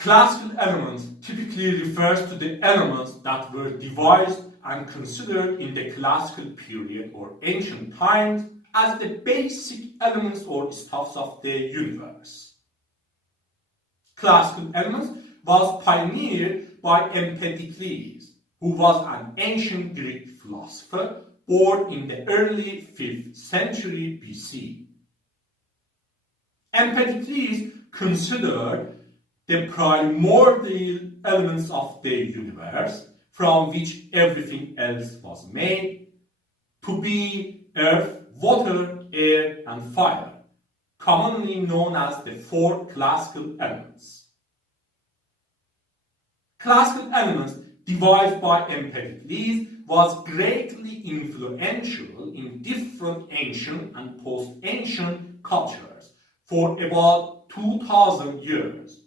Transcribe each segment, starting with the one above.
Classical elements typically refers to the elements that were devised and considered in the classical period or ancient times as the basic elements or stuffs of the universe. Classical elements was pioneered by Empedocles, who was an ancient Greek philosopher born in the early 5th century BC. Empedocles considered the primordial elements of the universe, from which everything else was made, to be earth, water, air, and fire, commonly known as the four classical elements. Classical elements devised by Empedocles was greatly influential in different ancient and post-ancient cultures for about 2000 years,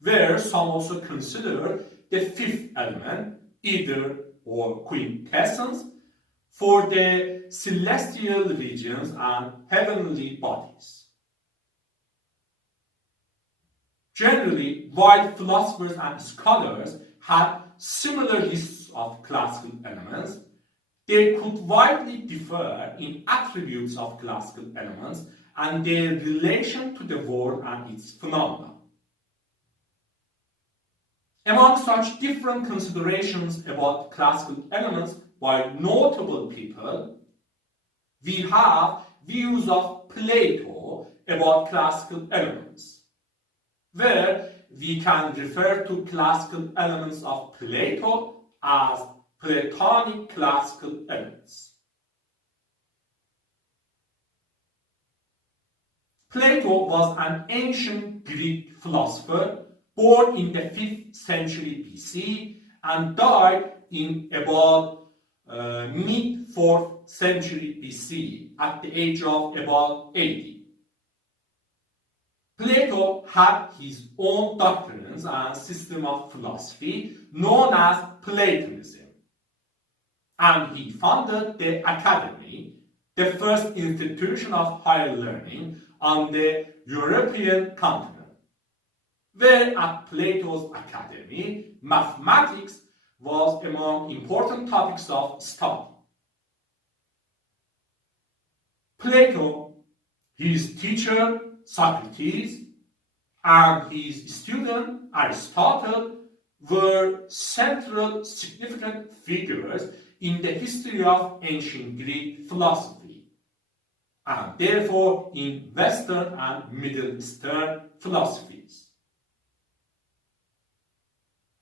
where some also consider the fifth element, ether or quintessence, for the celestial regions and heavenly bodies. Generally, while philosophers and scholars had similar lists of classical elements, they could widely differ in attributes of classical elements and their relation to the world and its phenomena. Among such different considerations about classical elements by notable people, we have views of Plato about classical elements, where we can refer to classical elements of Plato as Platonic classical elements. Plato was an ancient Greek philosopher born in the 5th century BC and died in about mid-4th century BC at the age of about 80. Plato had his own doctrines and system of philosophy known as Platonism, and he founded the Academy, the first institution of higher learning on the European continent, where at Plato's Academy, mathematics was among important topics of study. Plato, his teacher Socrates, and his student Aristotle were central significant figures in the history of ancient Greek philosophy, and therefore in Western and Middle Eastern philosophies.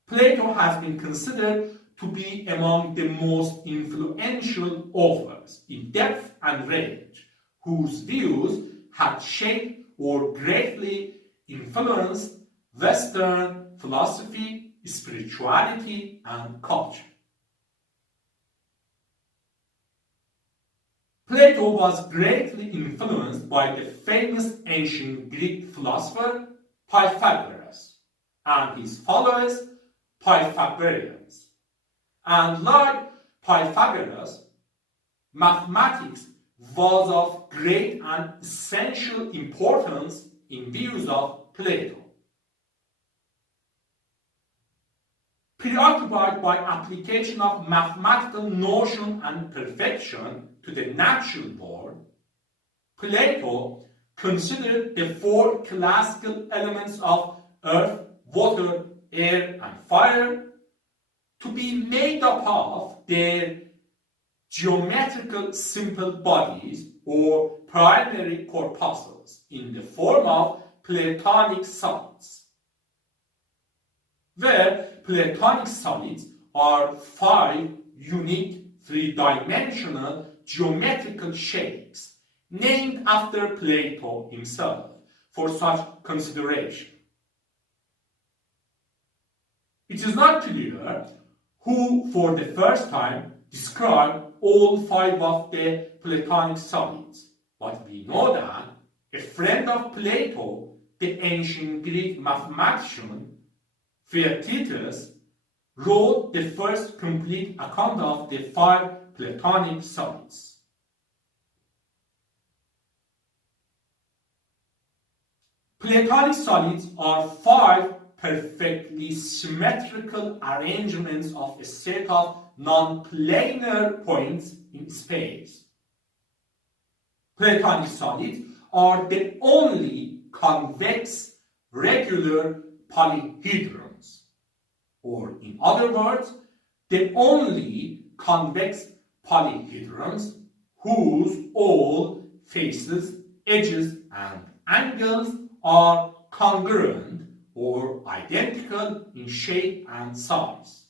Plato has been considered to be among the most influential authors in depth and range, whose views had shaped or greatly influenced Western philosophy, spirituality, and culture. Plato was greatly influenced by the famous ancient Greek philosopher Pythagoras and his followers Pythagoreans. And like Pythagoras, mathematics was of great and essential importance in views of Plato. Preoccupied by application of mathematical notion and perfection to the natural world, Plato considered the four classical elements of earth, water, air, and fire to be made up of their geometrical simple bodies or primary corpuscles in the form of Platonic solids, where Platonic solids are 5 unique three-dimensional geometrical shapes named after Plato himself for such consideration. It is not clear who for the first time described all 5 of the Platonic solids, but we know that a friend of Plato, the ancient Greek mathematician Theaetetus, wrote the first complete account of the 5 Platonic solids. Platonic solids are 5 perfectly symmetrical arrangements of a set of non-planar points in space. Platonic solids are the only convex regular polyhedrons, or in other words, the only convex polyhedrons whose all faces, edges, and angles are congruent or identical in shape and size.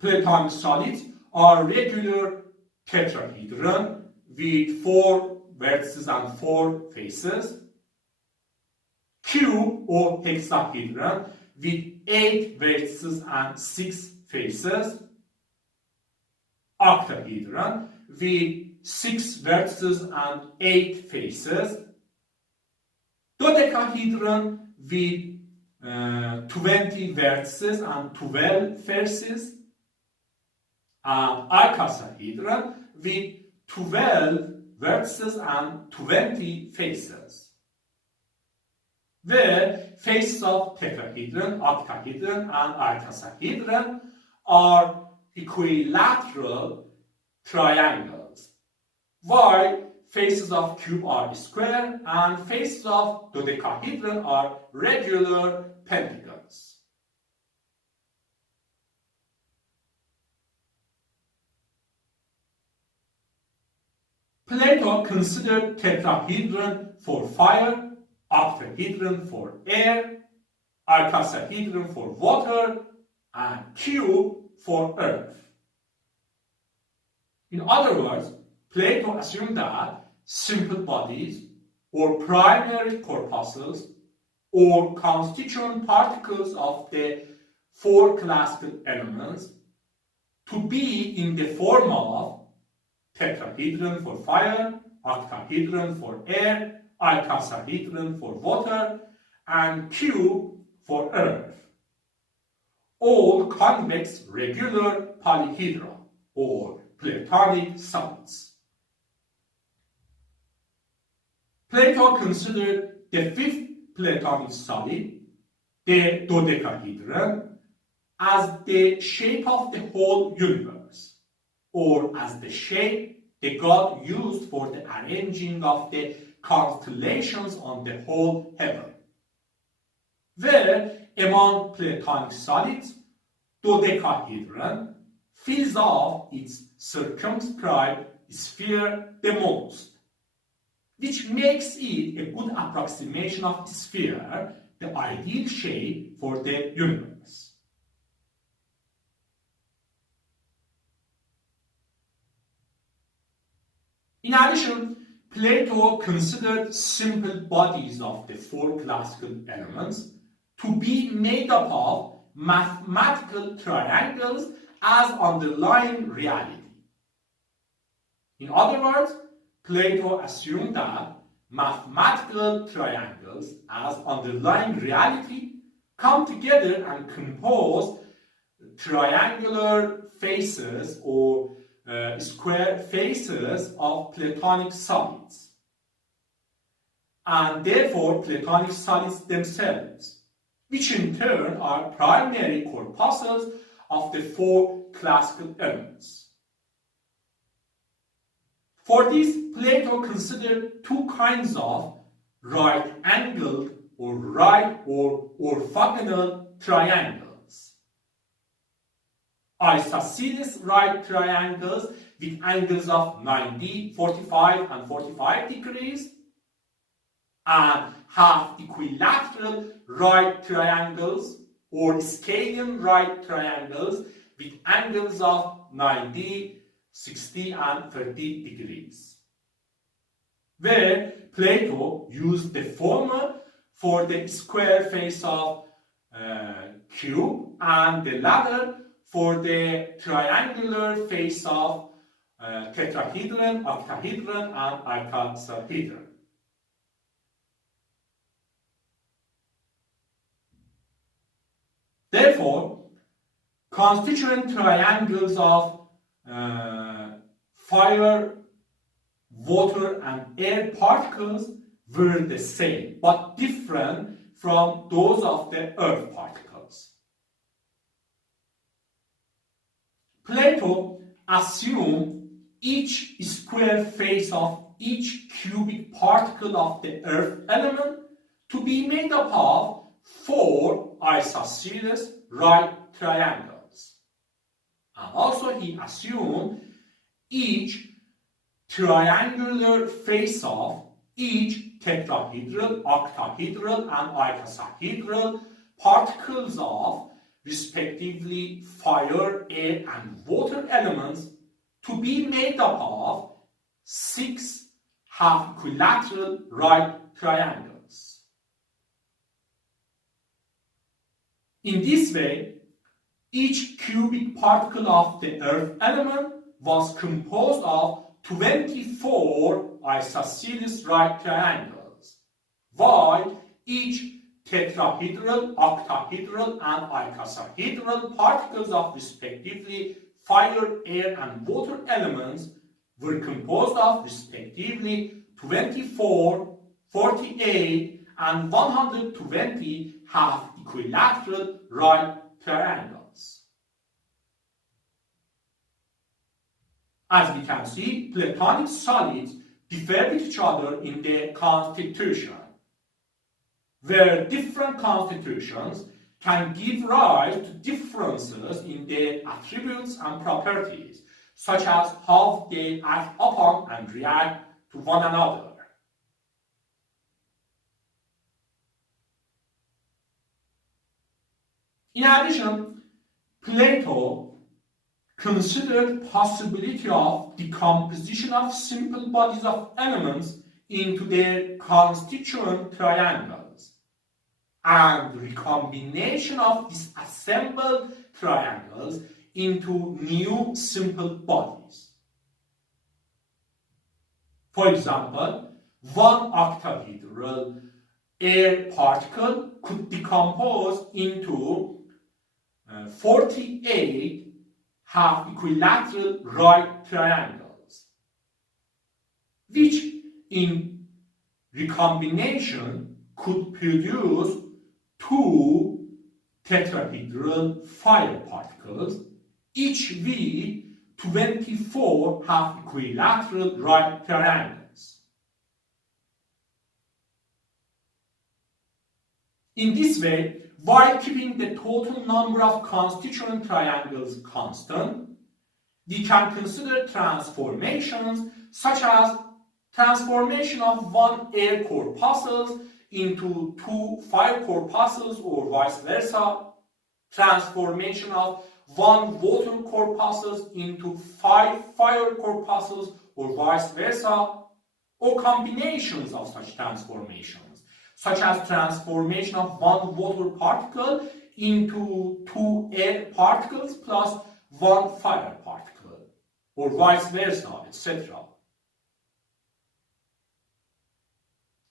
Platonic solids are regular tetrahedron with 4 vertices and 4 faces, cube or hexahedron with 8 vertices and 6 faces, octahedron with 6 vertices and 8 faces, dodecahedron with 20 vertices and 12 faces, and icosahedron with 12 vertices and 20 faces, where faces of tetrahedron, octahedron, and icosahedron are equilateral triangles, while faces of cube are square and faces of dodecahedron are regular pentagons. Plato considered tetrahedron for fire, octahedron for air, icosahedron for water, and cube for earth. In other words, Plato assumed that simple bodies, or primary corpuscles, or constituent particles of the 4 classical elements, to be in the form of tetrahedron for fire, octahedron for air, icosahedron for water, and cube for earth, all convex regular polyhedra, or Platonic solids. Plato considered the 5th Platonic solid, the dodecahedron, as the shape of the whole universe, or as the shape the god used for the arranging of the constellations on the whole heaven. Where among Platonic solids, dodecahedron fills off its circumscribed sphere the most, which makes it a good approximation of the sphere, the ideal shape for the universe. In addition, Plato considered simple bodies of the 4 classical elements to be made up of mathematical triangles as underlying reality. In other words, Plato assumed that mathematical triangles as underlying reality come together and compose triangular faces or square faces of Platonic solids, and therefore Platonic solids themselves, which in turn are primary corpuscles of the 4 classical elements. For this, Plato considered 2 kinds of right-angled or right or orthogonal triangles. Isosceles right triangles with angles of 90, 45, and 45 degrees, and half equilateral right triangles or scalene right triangles with angles of 90, 60, and 30 degrees, where Plato used the former for the square face of cube and the latter for the triangular face of tetrahedron, octahedron, and icosahedron. Therefore, constituent triangles of fire, water, and air particles were the same but different from those of the earth particles. Plato assumed each square face of each cubic particle of the earth element to be made up of 4 isosceles right triangles. And also he assumed each triangular face of each tetrahedral, octahedral, and icosahedral particles of respectively fire, air, and water elements to be made up of 6 half equilateral right triangles. In this way, each cubic particle of the earth element was composed of 24 isosceles right triangles, while each tetrahedral, octahedral, and icosahedral particles of respectively fire, air, and water elements were composed of respectively 24, 48, and 120 half equilateral right triangles. As we can see, Platonic solids differ with each other in their constitution, where different constitutions can give rise to differences in their attributes and properties, such as how they act upon and react to one another. In addition, Plato considered possibility of decomposition of simple bodies of elements into their constituent triangles and recombination of disassembled triangles into new simple bodies. For example, one octahedral air particle could decompose into 48 half equilateral right triangles, which in recombination could produce 2 tetrahedral fire particles, each with 24 half equilateral right triangles. In this way, while keeping the total number of constituent triangles constant, we can consider transformations such as transformation of one air corpuscle into 2 fire corpuscles or vice versa, transformation of one water corpuscle into 5 fire corpuscles or vice versa, or combinations of such transformations, such as transformation of one water particle into 2 air particles plus 1 fire particle, or vice versa, etc.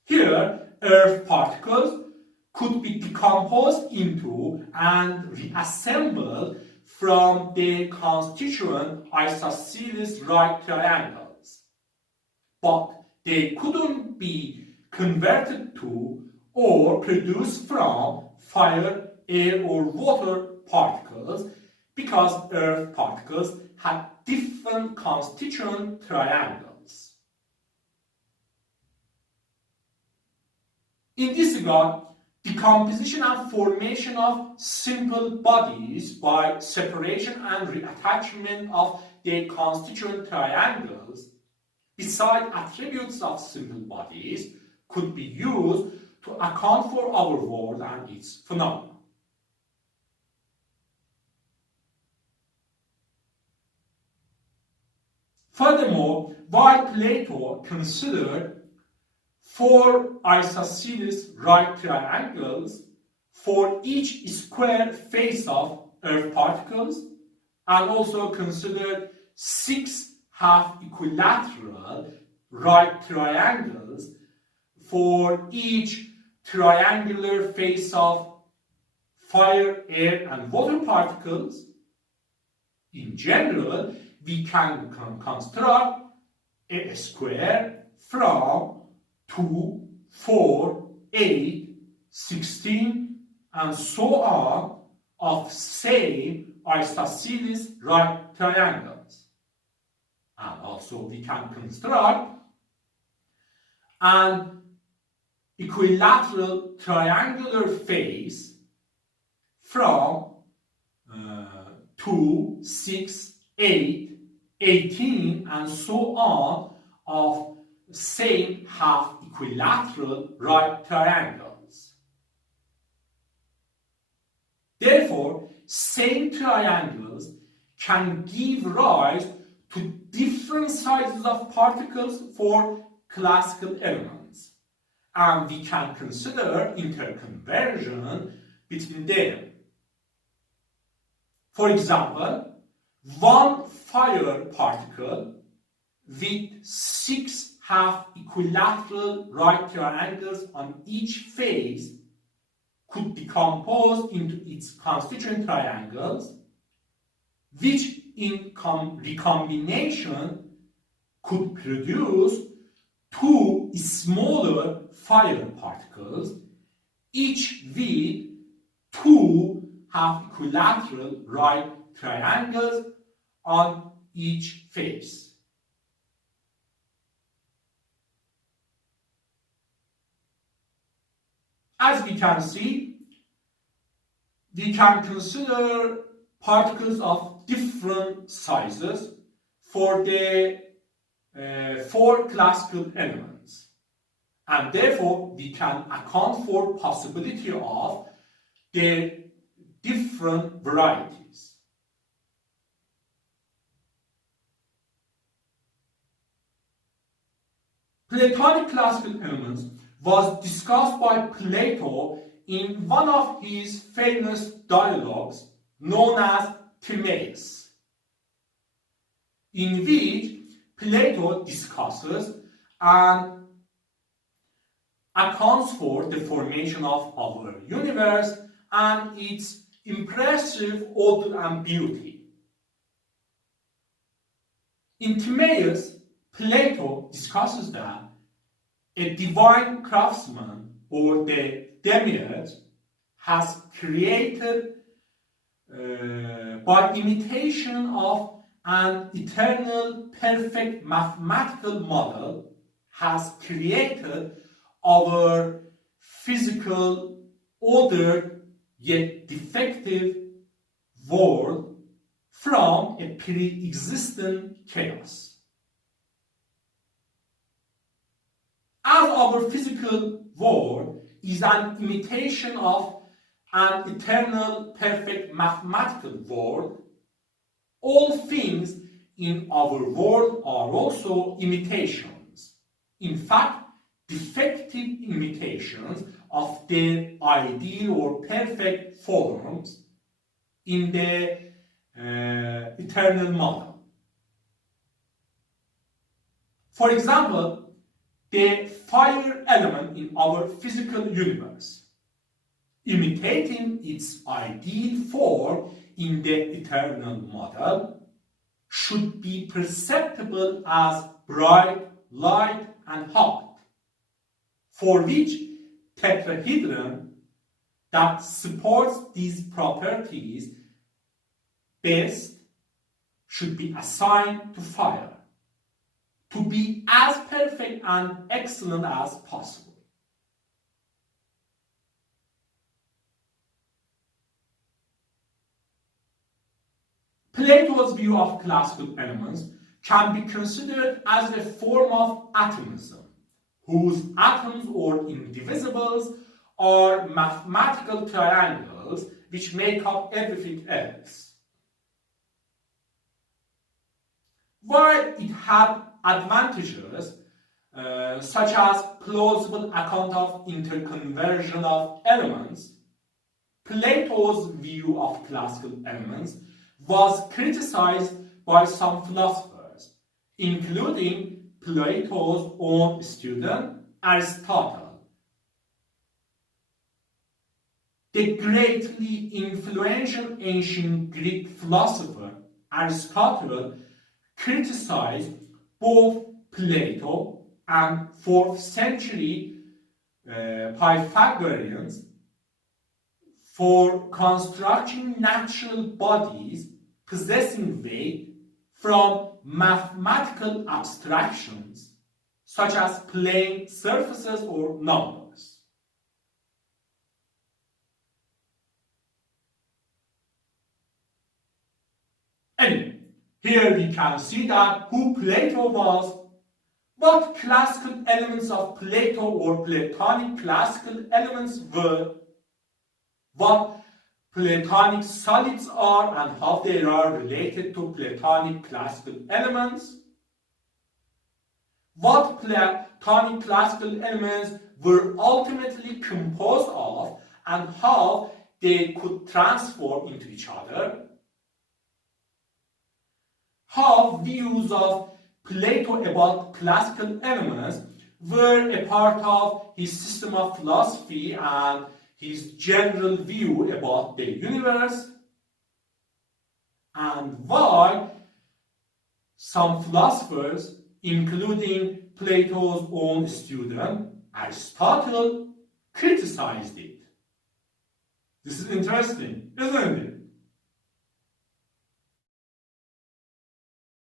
Here, earth particles could be decomposed into and reassembled from their constituent isosceles right triangles, but they couldn't be converted to or produced from fire, air, or water particles because earth particles had different constituent triangles. In this regard, decomposition and formation of simple bodies by separation and reattachment of their constituent triangles, beside attributes of simple bodies, could be used to account for our world and its phenomena. Furthermore, while Plato considered 4 isosceles right triangles for each square face of earth particles, and also considered 6 half equilateral right triangles for each triangular face of fire, air, and water particles, in general, we can construct a square from 2 4, 8, 16, and so on of same isosceles right triangles. And also we can construct an equilateral triangular face from 2, 6, 8, 18, and so on of same half equilateral right triangles. Therefore, same triangles can give rise to different sizes of particles for classical elements, and we can consider interconversion between them. For example, one fire particle with 6 half equilateral right triangles on each face could decompose into its constituent triangles, which in recombination could produce 2 smaller fire particles, each with 2 half equilateral right triangles on each face. As we can see, we can consider particles of different sizes for the 4 classical elements, and therefore we can account for possibility of their different varieties. Platonic classical elements was discussed by Plato in one of his famous dialogues known as Timaeus, in which Plato discusses and accounts for the formation of our universe and its impressive order and beauty. In Timaeus, Plato discusses that a divine craftsman, or the demiurge, has created by imitation of an eternal perfect mathematical model, has created our physical ordered yet defective world from a pre-existent chaos. As our physical world is an imitation of an eternal perfect mathematical world, all things in our world are also imitations. In fact, defective imitations of their ideal or perfect forms in the eternal model. For example, the fire element in our physical universe, imitating its ideal form in the eternal model, should be perceptible as bright, light, and hot, for which tetrahedron that supports these properties best should be assigned to fire, to be as perfect and excellent as possible. Plato's view of classical elements can be considered as a form of atomism, whose atoms or indivisibles are mathematical triangles which make up everything else. While it had advantages such as plausible account of interconversion of elements, Plato's view of classical elements was criticized by some philosophers, including Plato's own student, Aristotle. The greatly influential ancient Greek philosopher Aristotle criticized both Plato and 4th century Pythagoreans for constructing natural bodies possessing weight from mathematical abstractions such as plane surfaces or numbers. Anyway, here we can see that who Plato was, what classical elements of Plato or Platonic classical elements were, what Platonic solids are and how they are related to Platonic classical elements, what Platonic classical elements were ultimately composed of and how they could transform into each other, how views of Plato about classical elements were a part of his system of philosophy and his general view about the universe, and why some philosophers, including Plato's own student, Aristotle, criticized it. This is interesting, isn't it?